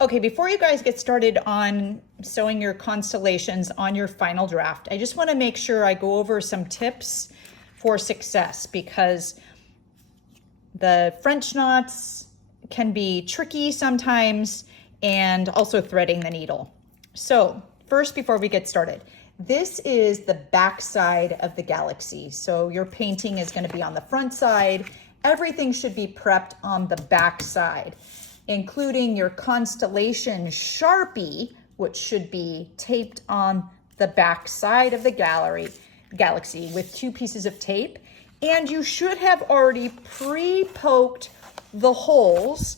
Okay, before you guys get started on sewing your constellations on your final draft, I just want to make sure I go over some tips for success, because the French knots can be tricky sometimes, and also threading the needle. So first, before we get started, this is the back side of the galaxy. So your painting is going to be on the front side. Everything should be prepped on the back side, including your Constellation Sharpie, which should be taped on the back side of the galaxy with 2 pieces of tape. And you should have already pre-poked the holes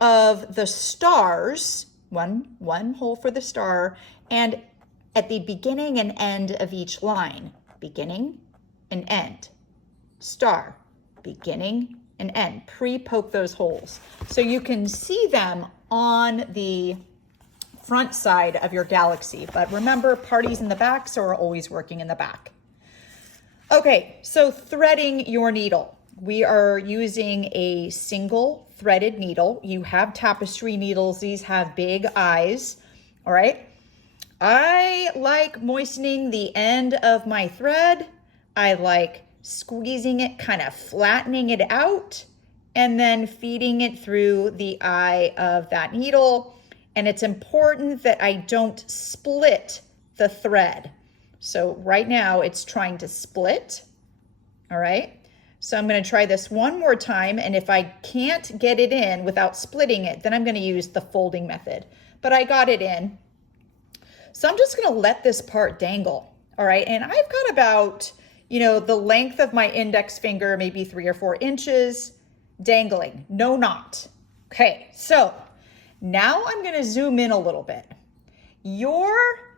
of the stars, one hole for the star, and at the beginning and end of each line. Beginning and end. Star. Beginning and end. Pre-poke those holes so you can see them on the front side of your galaxy. But remember, parties in the back, so we're always working in the back. Okay, so threading your needle. We are using a single threaded needle. You have tapestry needles. These have big eyes, all right? I like moistening the end of my thread. I like squeezing it, kind of flattening it out, and then feeding it through the eye of that needle. And it's important that I don't split the thread. So right now it's trying to split, all right? So I'm going to try this one more time, and if I can't get it in without splitting it, then I'm going to use the folding method. But I got it in. So I'm just going to let this part dangle, all right? And I've got about, the length of my index finger, maybe 3 or 4 inches dangling, no knot. Okay, so now I'm going to zoom in a little bit. Your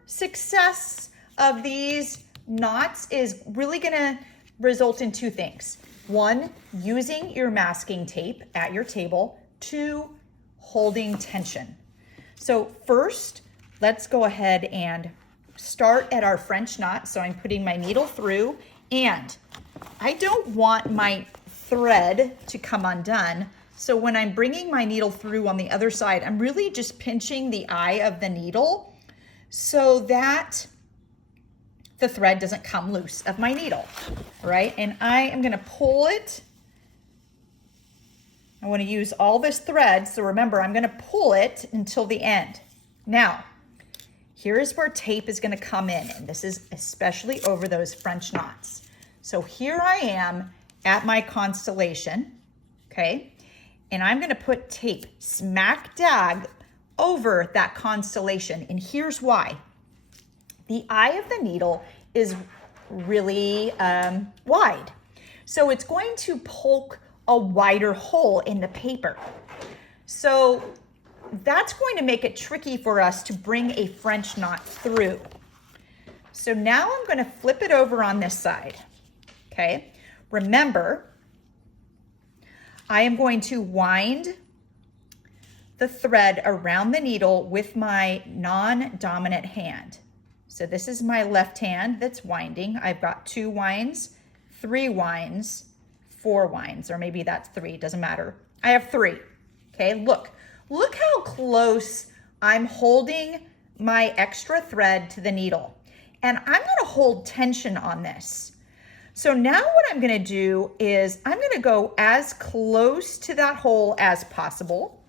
success of these knots is really going to result in 2 things. 1, using your masking tape at your table. 2, holding tension. So first, let's go ahead and start at our French knot. So I'm putting my needle through, and I don't want my thread to come undone. So when I'm bringing my needle through on the other side, I'm really just pinching the eye of the needle so that the thread doesn't come loose of my needle, right? And I am going to pull it. I want to use all this thread. So remember, I'm going to pull it until the end. Now, here's where tape is going to come in, and this is especially over those French knots. So here I am at my constellation, okay? And I'm going to put tape smack dab over that constellation, and here's why. The eye of the needle is really wide. So it's going to poke a wider hole in the paper. So that's going to make it tricky for us to bring a French knot through. So now I'm going to flip it over on this side, okay? Remember, I am going to wind the thread around the needle with my non-dominant hand. So this is my left hand that's winding. I've got 2 winds, 3 winds, 4 winds, or maybe that's 3, doesn't matter. I have 3, okay? Look how close I'm holding my extra thread to the needle. And I'm gonna hold tension on this. So now what I'm gonna do is I'm gonna go as close to that hole as possible.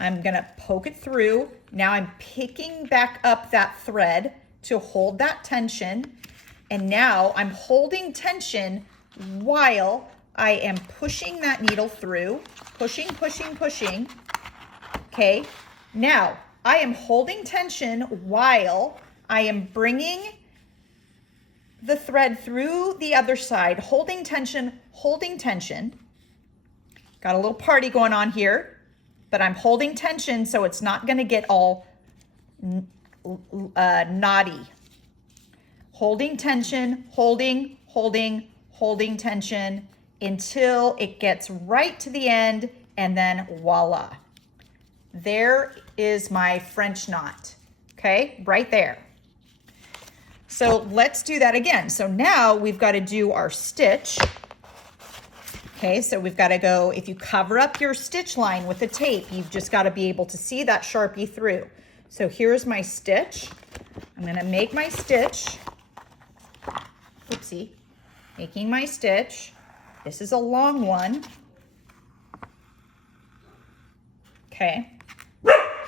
I'm gonna poke it through. Now I'm picking back up that thread to hold that tension. And now I'm holding tension while I am pushing that needle through. Pushing, pushing, pushing. Okay, now I am holding tension while I am bringing the thread through the other side, holding tension, holding tension. Got a little party going on here. But I'm holding tension so it's not going to get all knotty. Holding tension, holding tension until it gets right to the end, and then voila. There is my French knot, okay? Right there. So let's do that again. So now we've got to do our stitch. Okay, so we've got to go, if you cover up your stitch line with the tape, you've just got to be able to see that Sharpie through. So here's my stitch. I'm going to make my stitch. Oopsie. Making my stitch. This is a long one. Okay.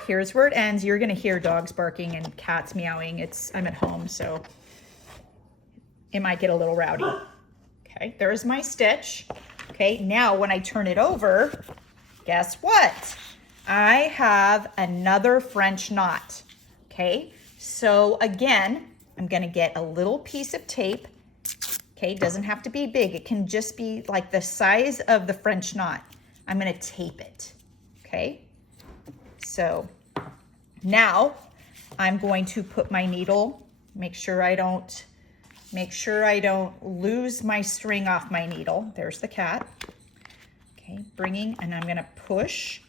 Here's where it ends. You're going to hear dogs barking and cats meowing. I'm at home, so it might get a little rowdy. Okay, there's my stitch. Okay, now when I turn it over, guess what? I have another French knot. Okay, so again, I'm going to get a little piece of tape. Okay, it doesn't have to be big. It can just be like the size of the French knot. I'm going to tape it. Okay, so now I'm going to put my needle, make sure I don't lose my string off my needle. There's the cat. Okay, and I'm going to push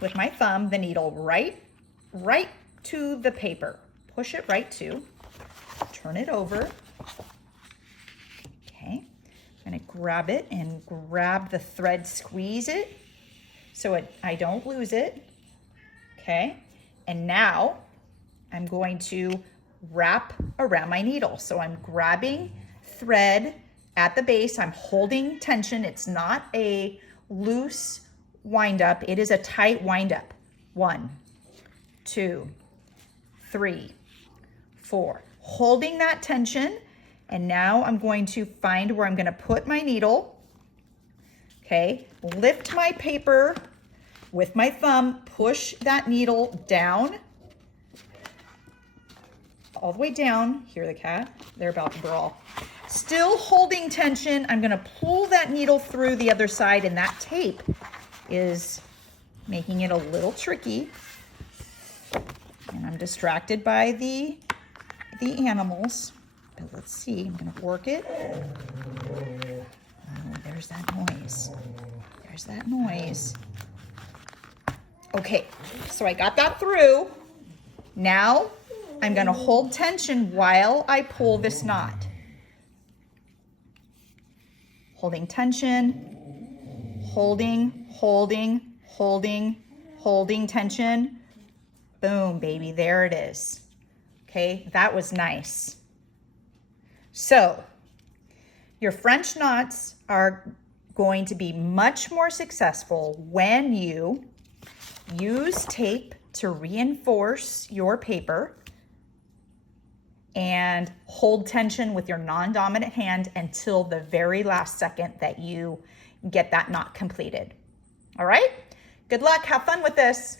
with my thumb the needle right to the paper. Push it right to. Turn it over. Okay, I'm going to grab it and grab the thread, squeeze it so I don't lose it. Okay, and now I'm going to wrap around my needle. So I'm grabbing thread at the base. I'm holding tension. It's not a loose wind up. It is a tight wind up. 1, 2, 3, 4. Holding that tension. And now I'm going to find where I'm going to put my needle. Okay, lift my paper with my thumb, push that needle down, all the way down. Hear the cat? They're about to brawl. Still holding tension. I'm going to pull that needle through the other side, and that tape is making it a little tricky. And I'm distracted by the animals. But let's see. I'm going to work it. Oh, there's that noise. There's that noise. Okay, so I got that through. Now I'm going to hold tension while I pull this knot. Holding tension, holding tension. Boom, baby, there it is. Okay, that was nice. So your French knots are going to be much more successful when you use tape to reinforce your paper and hold tension with your non-dominant hand until the very last second that you get that knot completed. All right? Good luck. Have fun with this.